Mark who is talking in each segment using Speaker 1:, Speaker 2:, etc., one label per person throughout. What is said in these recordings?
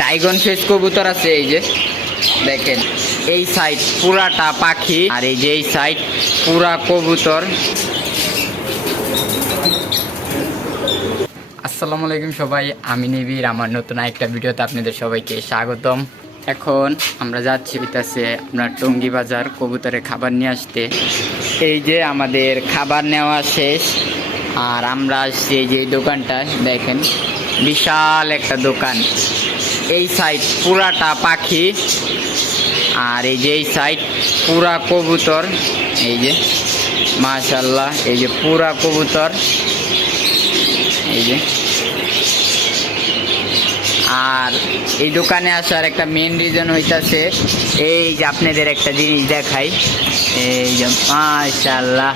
Speaker 1: ডাইগন face কবুতর আছে, এই যে। দেখেন, এই সাইড পুরাটা পাখি, আর এই যে এই সাইড পুরা কবুতর। আসসালামু আলাইকুম সবাই, আমি নিবির আমার নতুন একটা ভিডিওতে আপনাদের সবাইকে স্বাগতম। এখন আমরা যাচ্ছি বিতাসে আপনার টঙ্গি বাজার কবুতরের খাবার নিয়ে আসতে। এই যে আমাদের খাবার নেওয়া শেষ, আর আমরা আসছি এই যে এই দোকানটায়। দেখেন, বিশাল একটা দোকান। এই সাইড পুরাটা পাখি। আর এই যে এই সাইড পুরা কবুতর, এই যে মাশাল্লাহ এই যে পুরা কবুতর, এই যে। আর এই দোকানে আসার একটা মেন রিজন হইতাছে, এই যে আপনাদের একটা জিনিস দেখাই, এই যে মাশাল্লাহ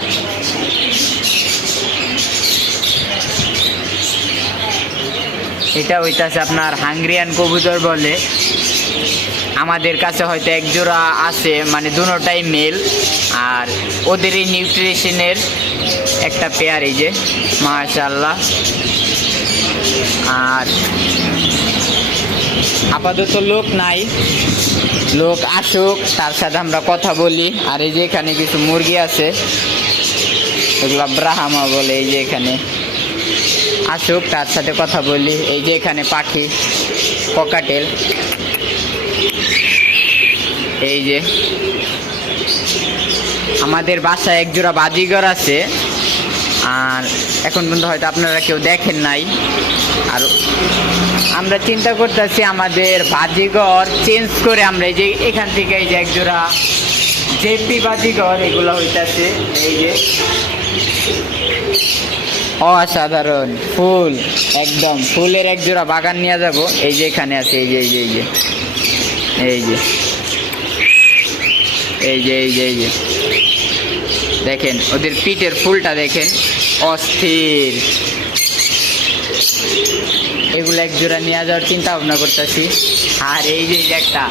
Speaker 1: এটা হইতাছে আপনার হাঙ্গরিয়ান কবুতর বলে। আমাদের কাছে হয়তো এক জোড়া আছে মানে দুটোটাই মেল আর ওদের এই নিউট্রিশনের একটা পেয়ার এই যে মাশাল্লাহ আর আপাতত লোক নাই। লোক আসুক, তার সাথে আমরা কথা বলি। আর এই যে এখানে কিছু মুরগি আছে, এগুলো ব্রাহামা বলে এই যে এখানে। আসুক, তার সাথে কথা বলি। এই যে এখানে পাখি, পকাটেল। এই যে আমাদের বাসায় এক জোড়া বাজিগর আছে। আর এখন পর্যন্ত হয়তো আপনারা কেউ দেখেন নাই। আর আমরা চিন্তা করতেছি আমাদের বাজিঘর চেঞ্জ করে আমরা এই যে এখান থেকে এই যে এক জোড়া জেপি বাজিঘর এগুলো হইতাছে। এই যে অসাধারণ, ফুল, একদম। ফুলের এক জোড়া বাগান নিয়ে যাব। এই যে এখানে আছে, এই যে এই যে এই যে। এই যে। এই যে এই যে এই যে। দেখেন, ওদের পিঠের ফুলটা দেখেন। অস্থির। এগুলো এক জোড়া নিয়ে যাওয়ার চিন্তা ভাবনা করতেছি। আর এই যে একটা।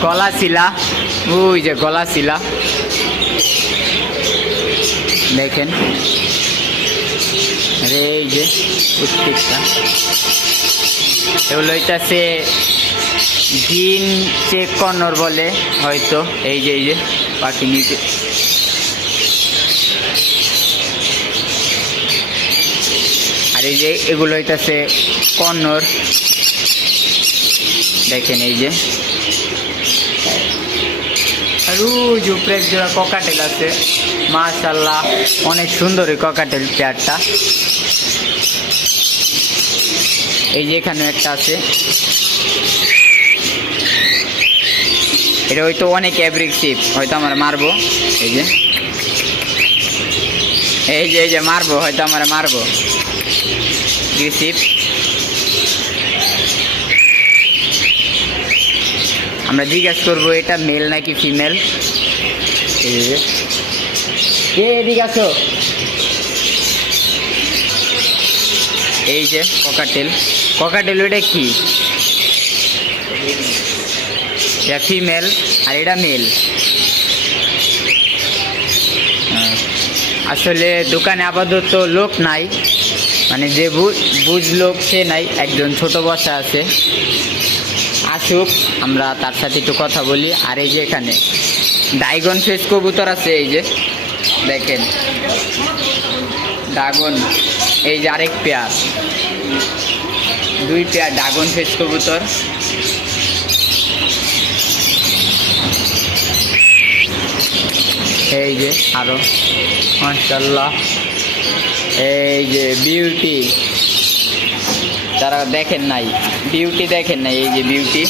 Speaker 1: গলা শিলা ওই যে গলা শিলা দেখেন। এই যে উৎপিকটা এগুলো হইতাছে জিন চেক কর্নর বলে, হয়তো। এই যে এই যে, পাখি নিচে। আর এই যে, এগুলো হইতাছে কর্নর। দেখেন, এই যে। আর উপরে ককাটেল আছে। মাশাল্লাহ অনেক সুন্দর এই ককাটেল চেয়ারটা এই যে এখানে একটা আছে। এটা হয়তো অনেক অ্যাগ্রেসিভ হয়তো আমরা মারবো। এই যে। এই যে এই যে, মারবো, হয়তো আমরা মারবো। অ্যাগ্রেসিভ আমরা জিজ্ঞাসা করব, এটা মেল নাকি ফিমেল কে এদিকে আসো? এই যে ককাটেল ককাটেল ওটা কি? এটা ফিমেল আর এটা মেল আসলে দোকানে আপাতত লোক নাই। মানে যে বুঝ বুঝলো সে নাই, একজন ছোট বসা আছে। আসুক, আমরা তার সাথে একটু কথা বলি। আর এই যে এখানে ডাইগন ফেস কবুতর আছে, এই যে, দেখেন। ড্রাগন এই যে আরেক পেয়ার। দুই পেয়ার ড্রাগন ফেস কবুতর। এই যে আরও মাশাল্লাহ এই যে বিউটি যারা দেখেন নাই। বিউটি দেখেন নাই এই যে বিউটি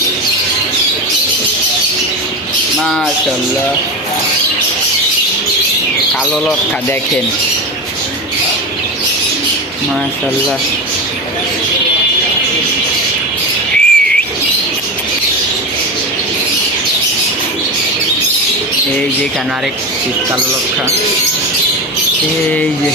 Speaker 1: মাশাল্লাহ কালো লক্ষা দেখেন। মাশাল্লাহ এই যে এখানে আরেক কালো লক্ষা এই যে।